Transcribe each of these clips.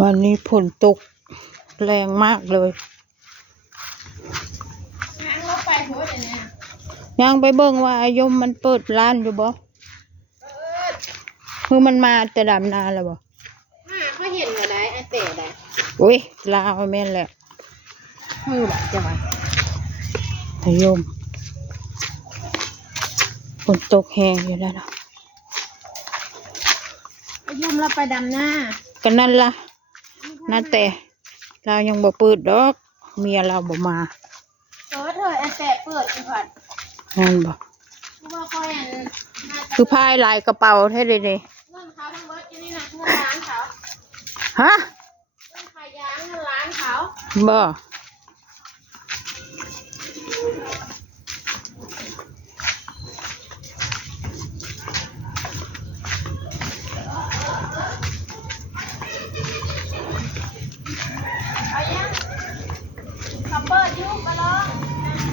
วันนี้ฝนตกแรงมากเลยยังไปเบิ่งว่าอายมมันเปิดร้านอยู่บ่คือมันมาแต่ดำนาแล้วบ่เขาเห็นว่าได้ไอ้เต๋ได้โอ้ยลาวแม่นแหละแบบจะว่าอายมฝนตกแห้งอยู่แล้วเนาะไอ้ยมเราไปดำหน้ากันนั่นล่ะนั่นแต่เรายังบ่เปิดดอกเมียเราบ่มาเปิดเถอะไอ้เต๋เปิดอีกก่อนนั่นบ่คือพายหลายกระเป๋าแท้เลยนี่เงินเขาทั้งเบิดอยู่นี่นะเงินล้านเขาฮะเงินขายยางเงินล้านเขาบ่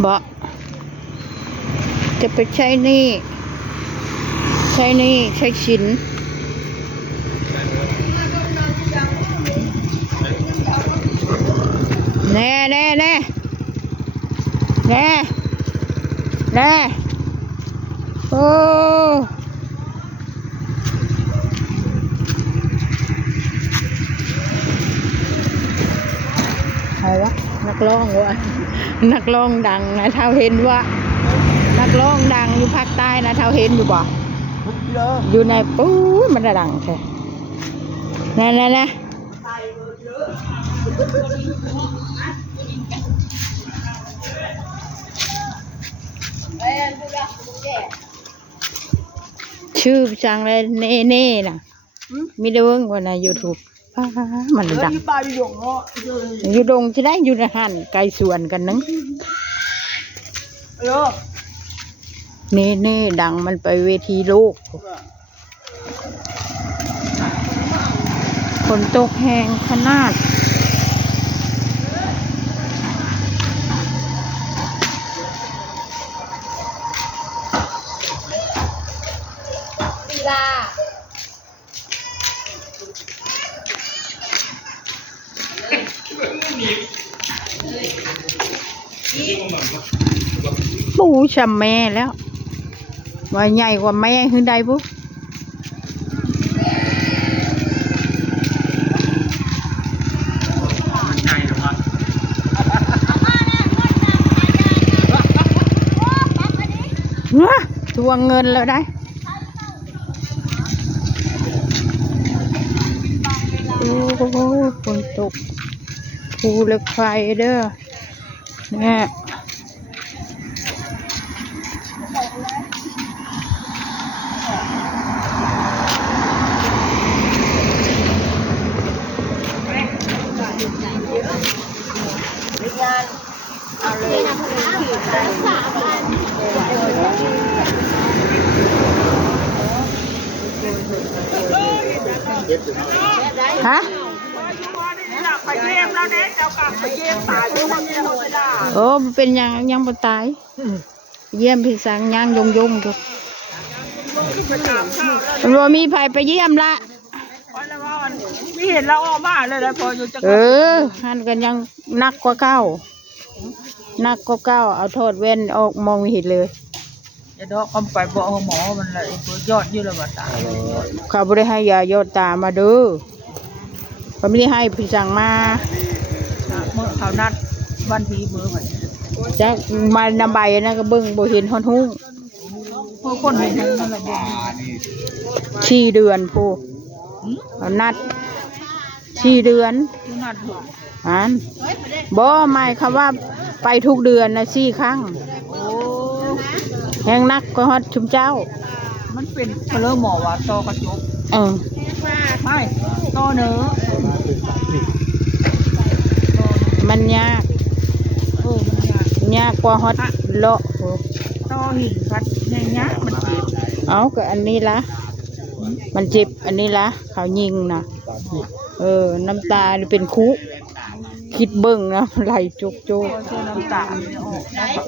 บ่จะไปใช้นี่ใช้ชิ้นแน่โอ้ใครวะนักร้องวะนักร้องดังนะเท่าเห็นว่านักร้องดังอยู่ภาคใต้นะเท่าเห็นอยู่บ่อยู่ในปู๊มันดังแค่นั่นชื่อจังเลยเน่น่ะมีได้เบิ่งว่าใน YouTube มันดังอยู่ดงจะได้อยู่ในหันไกลสวนกันนึงเน่ดังมันไปเวทีโลกฝนตกแห้งขนาดปีลาปูชำแม่แล้วว่าใหญ่กว่าแม่ขึ้นได้ปุ๊ทวงเงินแล้วได้โอ้โหฝนตกภูเหล็กไฟเด้อเนี่ยฮะโอ้เป็นยังบ่ตายเยี่ยมพี่สังยังยงอยู่บ่มีไผไปเยี่ยมละไม่เห็นเราออกมาเลยนะพออยู่จะหันกันยังนักกว่าเก้าเอาโทษเว้นออกมองไม่เห็นเลยอย่าดอกคำไปบอกหมอมันเลยยอดยืดเลยว่าตาเขาไม่ได้ให้ยายอดตามาดูเขาไม่ได้ให้พี่สั่งมาเมื่อเขานัดวันพีเบอร์มันจะมานำใบนะก็เบิ้งบ่เห็นฮอนหุ้งพวกคนเห็นนั่นแหละชี้เดือนผู้เขานัดชี้เดือนนัดถูกบ่ไม่คำว่าไปทุกเดือนนะชี้ครั้งแห้งนักก็ฮอดชุมเจ้ามันเป็นเพลหมอว่าตอกระจกไม่ตอเนื้อมันยากกว่าฮอดเลาะตอหินพัดยากมันเจ็บเอาก็อันนี้ละมันเจ็บอันนี้ละเขายิงนะน้ำตาเป็นคุคิดเบิ่งนะไหลจุกน้ำตา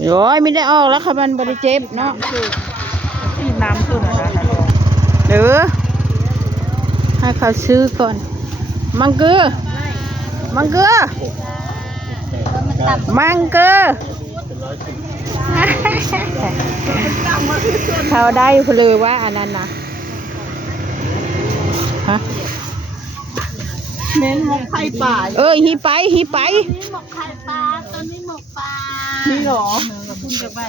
โอ้ยไม่ได้ออกแล้วค่ะมันบริเจ็บเนาะที่น้ำขึ้นให้เขาซื้อก่อนมังกือ มังเกอมังเกอเขาได้เพลือว่าอันนั้นนะฮะ เน้นหมกไข่ป่า ฮีไป นี่หมกไข่ปลาตัวนี้หมกปลา นี่หรอ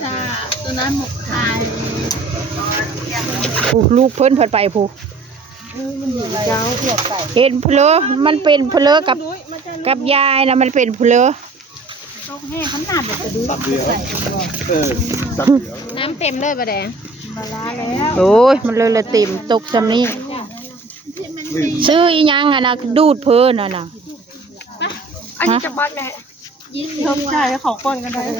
จ้าตัวนั้นหมกไข่ ลูกเพิ่นเพิ่นไปผู้เห็นเพลอมันเป็นเพลอกับยายนะมันเป็นเพลอ ตกแห้งขนาดแบบกระดู ตับเดียวน้ำเต็มเลยปะแดง โอ้ยมันเลยละเต็มตกซำนี้ซื้ออีหยังอ่ะนะดูดเพิ่นน่ะนะ อันนี้จะบ้านแม่ยิ่งเพิ่มใช่ของคนกันได้ 10 20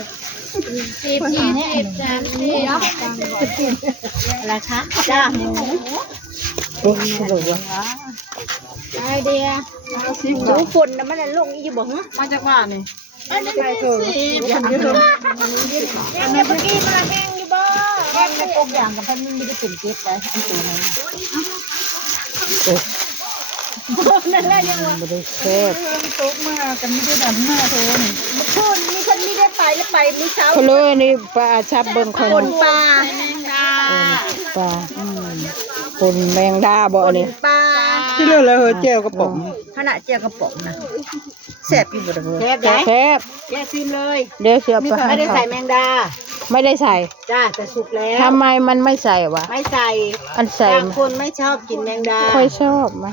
30ราคาจ้าหมู โอ้ยสวยว่ะ ได้เดีย ดูฝนนะมันลงอีบ่ฮะมาจากบ้านนี่ อันนี้10อย่างนี้เมื่อกี้มาแห้งอยู่บ่ แค่เป็นอกอย่างกับพันนึงไม่ได้เป็นเก็บไปอันตัวนั้น นั่นแหละยังว่า ไม่ได้แซ่บ ตกมากันไม่ได้ดันหน้าเธอนี่ พูดมีคนไม่ได้ไปแล้วไปมื้อเช้า เพลอนี่ปลาชับเบิ่งคน คนปลาแมงดา ปลาคนแมงดาบ่นี่ ปลา ที่เรื่องอะไรเหรอแก้วกระป๋อง ขณะเจียกระป๋องนะแซ่บอยู่บ่เด้อ แซ่บได้ แซ่บ แย่ซิมเลย เดี๋ยวเสียไป ไม่ได้ใส่แมงดา ไม่ได้ใส่ จ้าแต่สุกแล้ว ทำไมมันไม่ใส่วะ ไม่ใส่ อันใส่ บางคนไม่ชอบกินแมงดา ค่อยชอบไหม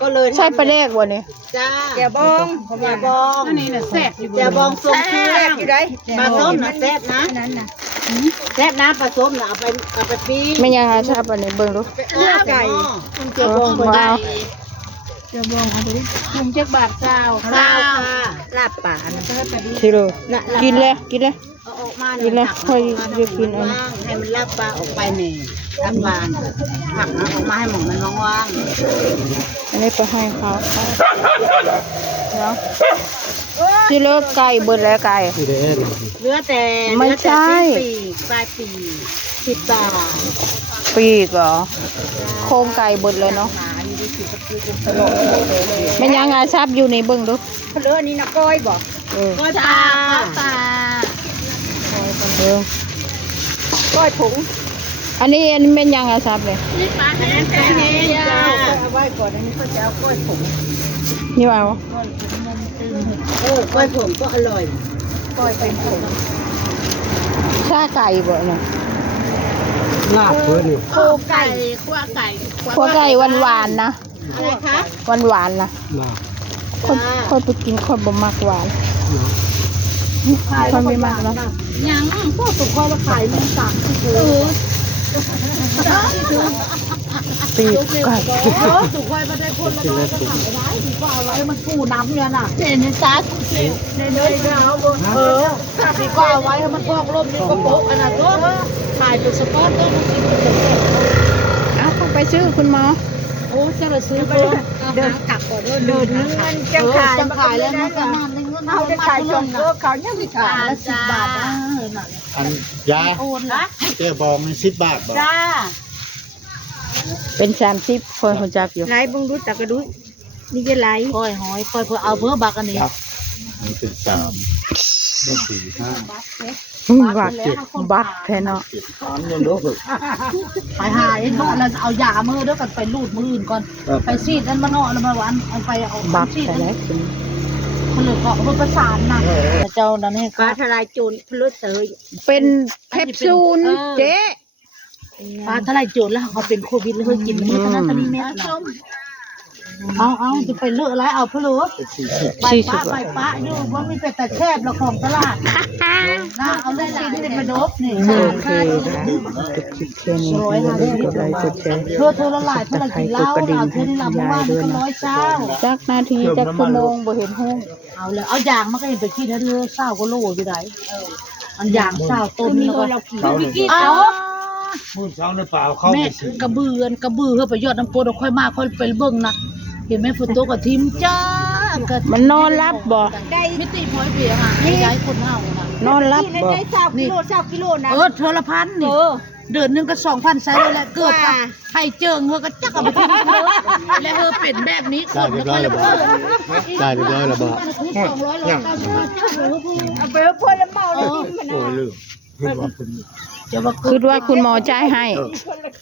ก็เลย ใช่ปลาแดกบ่นี่ จ้าแจ่วบองแจ่วบองนี่น่ะแซ่บอยู่แจ่วบองทรงเครื่องอยู่ได้ปลาส้มน่ะแซ่บนะนั่นน่ะแซ่บนะปลาส้มน่ะเอาไปปิ้ง ไม่ยังอาชาอันนี้เบิ่งดู เลือไก่แจ่วบองบ่ได้แจ่วบองเอาไปดิคุมจักบาทเจ้าค่ะลาบป่านะ ชิโร่กินเลยกินเลย เอาออกมา กินเลยค่อยจะกินอันนี้ ว่างให้มันลาบปลาออกไปนี่ลาบบานผักนะออกมาให้หมองมันว่าง อันนี้ไปให้เขาเนาะชิโร่ไก่เบิดแล้วไก่ ที่เด็ด ๆเหลือแต่ ไม่ใช่ เหลือแต่ปีกปลายปีก10 บาท ปีกเหรอโครงไก่เบิดเลยเนาะไม่ยังอาชาอยู่ในเบิ่งดู เพลือนี่นะก้อยบ่ ก้อยปลาก้อยปลา เออ ก้อยถุง อันนี้เป็นยังอาชาเลย นี่ปลาแห้งปลาแห้งจ้า เอาไว้ก่อนอันนี้ก็จะเอาก้อยถุง นี่ว่า ก้อยผมก็อร่อย ก้อยเป็นถุง ชาไก่บ่เนี่ย ลาบเพื่อนนี่ โคไก่คั่วไก่ ขัวไก่หวานๆนะ อะไรคะ หวานๆนะ ลาบ ค่อยไปกินค่อยบ่มักหวานค่อยไม่มักเนาะ ยังพวกสุกก้อยละขายมันสั่งปีกไก่ สุกก้อยมาได้คนละน้อยก็ขายได้ดีกว่าเอาไว้มันกู้น้ำเนี่ยน่ะเจนนี่ซัดในเนยเอาดีกว่าเอาไว้ให้มันพอกลมนี่ก็โป๊ะอันนั้นก็ขายเป็นสปอร์ตก็มันกินเป็น เอาเข้าไปซื้อคุณหมอ โอ้จะเลยซื้อไปเดินกลับก่อนเดินเงินจังขายแล้วมันก็นานนึง เอาจะขายชมก็เขาเนี่ยมีขาย ละ10 บาทนะ อันยา โอนละ แก้วบองนี่10 บาทบ่ จ้า เป็น30คนคนจักอยู่ ไรบึงดูตะกระดูนี่จะไร ก้อยหอยก้อยเพื่อเอาเพื่อบักอันนี้ ครับนี่เป็น3เป็น4 5 บัตรแท้เนาะ 3ยังรู้สึก ไปหายเนาะแล้วเอายามือเด้อกันไปรูดมืออื่นก่อนไปซีดอันมาเนาะแล้วมาหวานเอาไปเอา บัตร ซีด แต่ อัน แล้ นี้ วคุณ มันเลยเกาะมันประสานนะเจ้านั่นนี่ ปลาทลายโจรเพลือเตย เป็นเพปซูนเจ๊ ปลาทลายโจรแล้วเขาเป็นโควิดแล้วเขากินมื้อนั้นตอนนี้แม่เอาจะไปเลอะอะไรเอาเพลือ เป็น40 ไปป้าอยู่ว่ามีแต่แคบแล้วของตลาดนะเอาเล่นซีนี่ไปดบนี่ โอเคนะจบคลิปแค่นี้อย่าลืมกดไลค์กดแชร์ เธอละลายเธอละกินเหล้าเอาเธอนี่ละเมื่อวานก็100เจ้า จักนาทีจักชั่วโมงบ่เห็นห้อง เอาเลยเอายางมันก็เห็นไปขี้นั่นเลยเศร้าก็โลอยู่ไหนอันยางเศร้าต้นแล้วก็ เช้านี่ เอา มื้อเช้าในป่าเข้า แม่ ไปซื้อก ระเบือนกระบือเพื่อไปยอดน้ำโพดค่อยมาค่อยไปเบิ่งนะเห็นไหมฝนตกกับทิมจ้าก็ มันนอนรับบ่ มิติพอยเปียกอ่ะย้ายคนเฮานะ นอนรับบ่ ได้20 กิโลนะ เธอละพันนี่ เดือนนึงก็2,000ใช้เลยแหละเกิดกับไข่เจิงเฮาก็จักเอาไปทิ้งเลยและเฮาเป็นแบบนี้คนบ่ค่อยละเพิ่น ได้เรียบร้อยแล้วบ่ 200แล้วก็เอาไปพ่นแล้วเมาแล้วกินมัน โอ้ยลืมคือว่าคุณ จะว่า คิดว่าคุณหมอจ่ายให้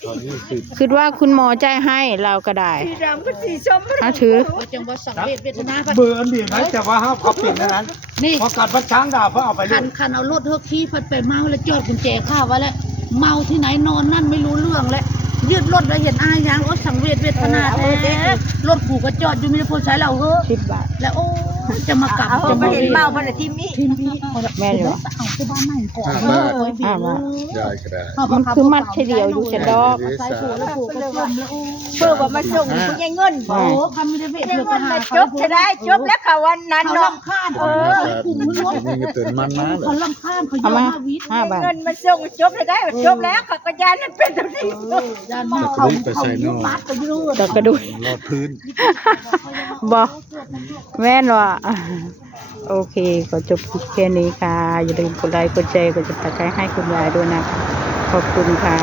ตอนนี้คือ คิดว่าคุณหมอจ่ายให้เราก็ได้ สีดำก็สีส้ม เอาถือ จังว่าสังเวชเวทนา เบื่ออันนี้นะแต่ว่าห้าเขาเป็นนั้น นี่ พอกัดพัดช้างด่าเพราะเอาไปเล คั ย นเอารถเฮาขี่เพิ่นไปเมาแล้วจอดกุญแจข้าไว้แล้วเมาที่ไหนนอนนั่นไม่รู้เรื่องแล้วยืดรถแล้วเห็นอายยางโอ้สังเวชเวทนาแท้รถกูก็จอดอยู่มีแต่คนใช้เราเฮ้อ 10 บาท แล้วโอ้จะมากลับ จะมาเห็นเมาพันทีมี่ ทีนี้ แม่นอยู่บ่ เอาไปบ้านใหม่ก่อน 5 บาท ได้ก็ได้ มันคือมัดทีเดียวอยู่จะดอก ใส่ผัวแล้วผัวก็จมแล้วโอ้ เพื่อว่ามาส่งผู้ใหญ่เงิน โหคำไม่ได้เวท ใหญ่ เพื่อ เงิน หา มาจบจะได้จบแล้วค่ะวันนั้น เขา เนาะ ลำคาญ กลุ่มนี่ก็ตื่นมันมาเลย เขาลำคาญเขาเย เอา อะ มา มากวิทย์ 5 บาท เงินมาส่งจบได้จบแล้วค่ะก็ยานนั่นเป็นตัวนี้ ยานมาเขายุบมัดไปยืด ตะกระดุย รอดพื้น บ่แม่นว่ะโอเคก็จบคลิปแค่นี้ค่ะ อย่าลืมกดไลค์กดแชร์กดติดตามให้คุณยายด้วยนะขอบคุณค่ะ